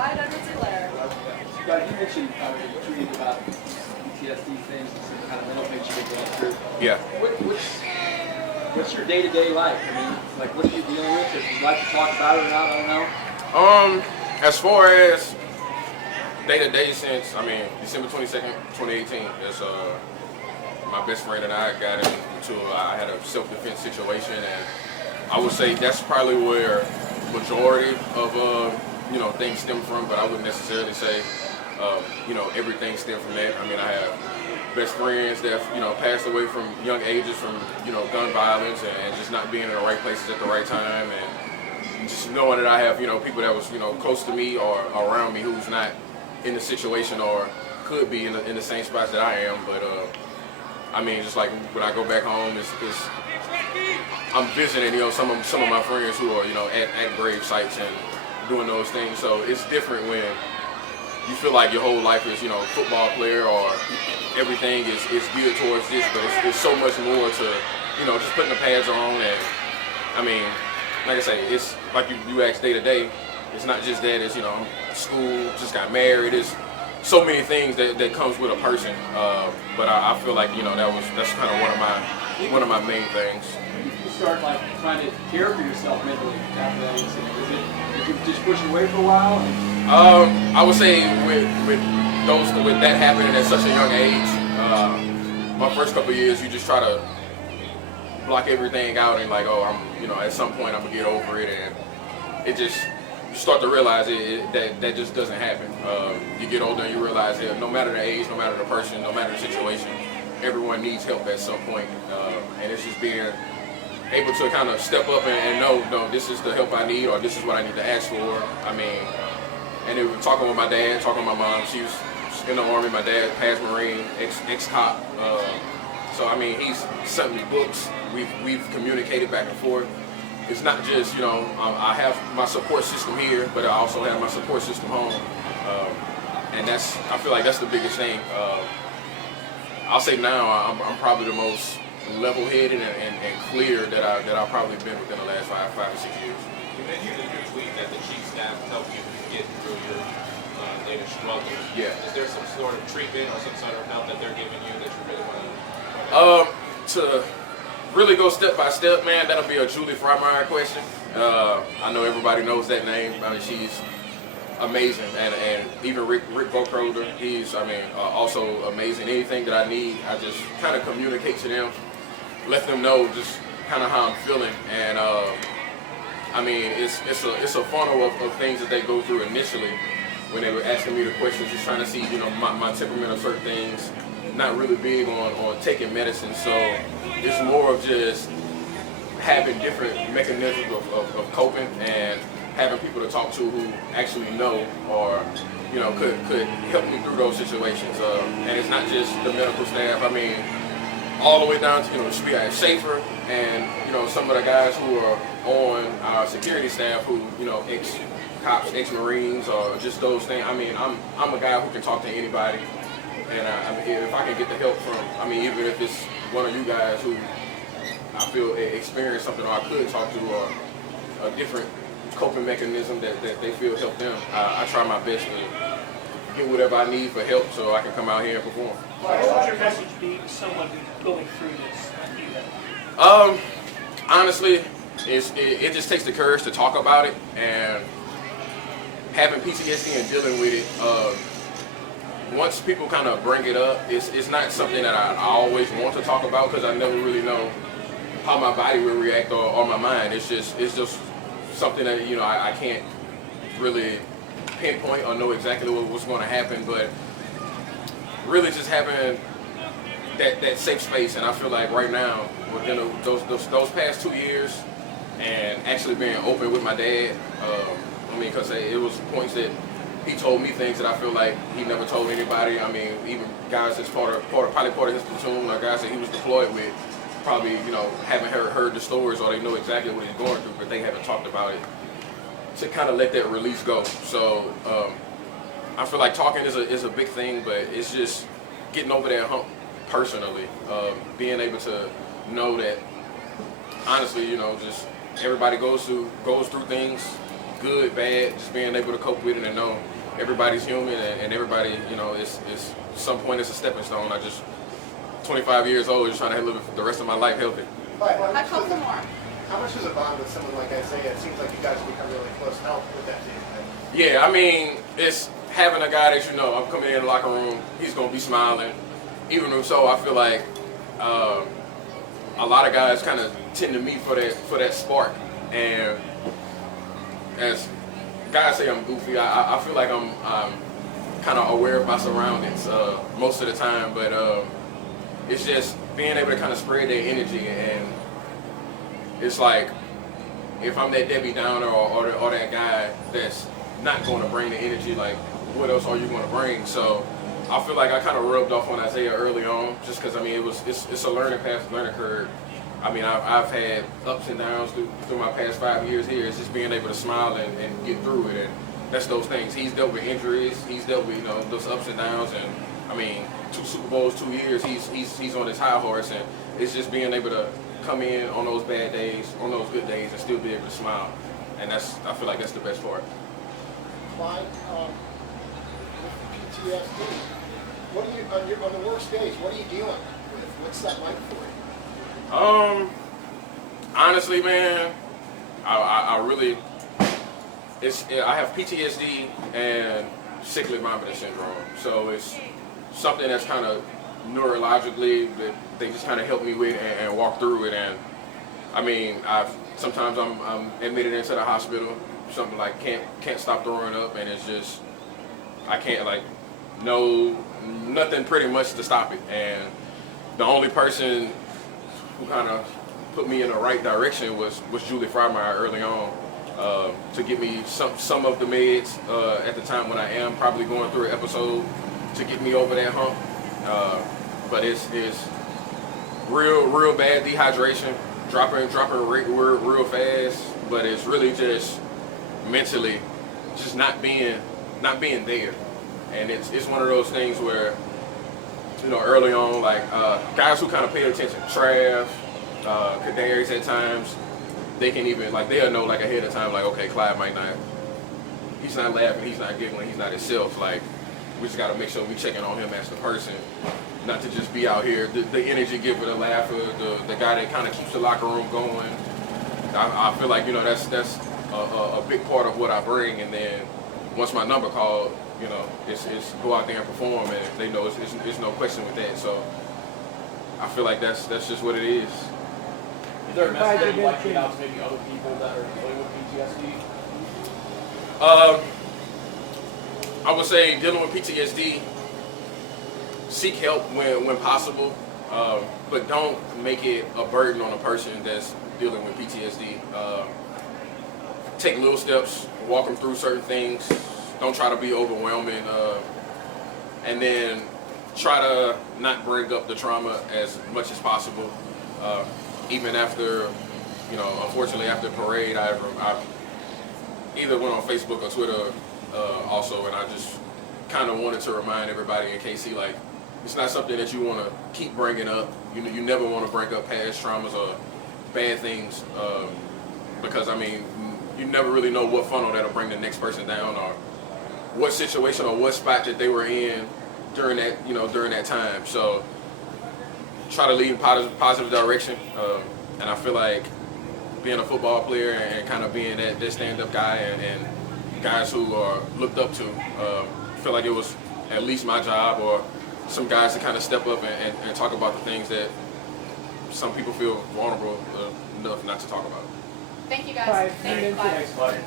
Clyde Edwards-Helaire. Clyde, you mentioned you tweeted about PTSD things and some kind of mental things you've been going through. Yeah. What's your day-to-day life? I mean, like, what are you dealing with? If you'd like to talk about it or not, I don't know. As far as day-to-day since, December 22nd, 2018, that's my best friend and I got into, I had a self-defense situation, and I would say that's probably where majority of, things stem from, but I wouldn't necessarily say, everything stemmed from that. I mean, I have best friends that, passed away from young ages from, gun violence and just not being in the right places at the right time, and just knowing that I have, people that was, close to me or around me who's not in the situation or could be in the same spots that I am. But just like when I go back home, I'm visiting, some of my friends who are, at grave sites and doing those things. So it's different when you feel like your whole life is, football player or everything is geared towards this, but it's so much more to, just putting the pads on. And like I say, it's like you asked day to day. It's not just that. It's school, just got married. It's so many things that comes with a person. But I feel like that's kind of one of my main things. You start like trying to care for yourself mentally after that incident. Did you just push it away for a while? I would say with that happening at such a young age, my first couple of years, you just try to block everything out and like, at some point I'm gonna get over it, and it just you start to realize that just doesn't happen. You get older and you realize that no matter the age, no matter the person, no matter the situation, everyone needs help at some point, and it's just being able to kind of step up and know, no, this is the help I need, or this is what I need to ask for. And then we're talking with my dad, talking with my mom. She was in the Army. My dad, past Marine, ex-cop. So he's sent me books. We've communicated back and forth. It's not just, I have my support system here, but I also have my support system home. And I feel like that's the biggest thing. I'll say now I'm probably the most level-headed and clear that I've probably been within the last five or 6 years. You mentioned in your tweet that the chief staff helped you get through your daily struggles. Yeah. Is there some sort of treatment or some sort of help that they're giving you that you really want to? To really go step by step, man, that'll be a Julie Freimeyer question. I know everybody knows that name. She's amazing, and even Rick Bocroder, he's also amazing. Anything that I need, I just kind of communicate to them, let them know just kind of how I'm feeling, and it's a funnel of things that they go through initially when they were asking me the questions, just trying to see my temperament of certain things. Not really big on taking medicine, so it's more of just having different mechanisms of coping and having people to talk to who actually know or could help me through those situations. And it's not just the medical staff. All the way down to the Schaefer and some of the guys who are on our security staff who ex-cops, ex-Marines, or just those things. I'm a guy who can talk to anybody. And if I can get the help from, even if it's one of you guys who I feel experienced something or I could talk to, or a different coping mechanism that they feel help them, I try my best to get whatever I need for help so I can come out here and perform. What would your message be to someone who's going through this? Honestly, it just takes the courage to talk about it, and having PTSD and dealing with it. Once people kind of bring it up, it's not something that I always want to talk about because I never really know how my body will react or my mind. It's just something that I can't really pinpoint or know exactly what's going to happen. But really, just having that safe space, and I feel like right now within those past 2 years, and actually being open with my dad, because it was points that he told me things that I feel like he never told anybody. Even guys that's probably part of his platoon, or guys that he was deployed with, probably haven't heard the stories, or they know exactly what he's going through, but they haven't talked about it. To kind of let that release go. So I feel like talking is a big thing, but it's just getting over that hump personally, being able to know that honestly, just everybody goes through things. good, bad, just being able to cope with it and know everybody's human and everybody, you know, is some point it's a stepping stone. I just 25 years old, just trying to live the rest of my life healthy. I come from more. How much does it bond with someone like Isaiah? It seems like you guys have become really close now with that team. Yeah, I mean, it's having a guy that you know, I'm coming in the locker room, he's going to be smiling. Even so, I feel like a lot of guys kind of tend to meet for that spark. And as guys say I'm goofy, I feel like I'm kind of aware of my surroundings most of the time. But it's just being able to kind of spread that energy. And it's like, if I'm that Debbie Downer or that guy that's not going to bring the energy, like, what else are you going to bring? So I feel like I kind of rubbed off on Isaiah early on, just because, I mean, it's a learning path, learning curve. I mean, I've had ups and downs through my past 5 years here. It's just being able to smile and get through it, and that's those things. He's dealt with injuries. He's dealt with, you know, those ups and downs, and I mean, 2 Super Bowls, 2 years. He's on his high horse, and it's just being able to come in on those bad days, on those good days, and still be able to smile, and I feel like that's the best part. Clyde, with PTSD, what are you on the worst days? What are you dealing with? What's that like for you? Honestly, man, I really, I have PTSD and sickly vomiting syndrome. So it's something that's kind of neurologically that they just kind of help me with and walk through it. And I mean, sometimes I'm admitted into the hospital, something like can't stop throwing up, and it's just, I can't, like, nothing pretty much to stop it. And the only person who kind of put me in the right direction was Julie Frymeyer early on, to give me some of the meds at the time when I am probably going through an episode to get me over that hump. But it's real bad dehydration, dropping real fast. But it's really just mentally just not being there. And it's one of those things where, you know, early on, like, guys who kind of pay attention, Trav, Kadarius at times, they can even, like, they'll know, like, ahead of time, like, okay, Clyde he's not laughing, he's not giggling, he's not himself. Like, we just got to make sure we checking on him as the person, not to just be out here, the energy giver, the laugher, the guy that kind of keeps the locker room going. I feel like, you know, that's a big part of what I bring. And then once my number called, you know, it's go out there and perform, and they know it's no question with that. So I feel like that's just what it is. Is there a message that you'd like to get out to maybe other people that are dealing with PTSD? I would say dealing with PTSD, seek help when possible, but don't make it a burden on a person that's dealing with PTSD. Take little steps, walk them through certain things. Don't try to be overwhelming, and then try to not bring up the trauma as much as possible. Even after, you know, unfortunately after parade, I either went on Facebook or Twitter also, and I just kind of wanted to remind everybody in KC, like, it's not something that you want to keep bringing up. You never want to bring up past traumas or bad things, because, I mean, you never really know what funnel that'll bring the next person down, or what situation or what spot that they were in during that time. So try to lead in positive direction, and I feel like being a football player and kind of being that stand-up guy and guys who are looked up to, feel like it was at least my job or some guys to kind of step up and talk about the things that some people feel vulnerable enough not to talk about. Thank you, guys. Thank you, Clyde. Thanks, Clyde.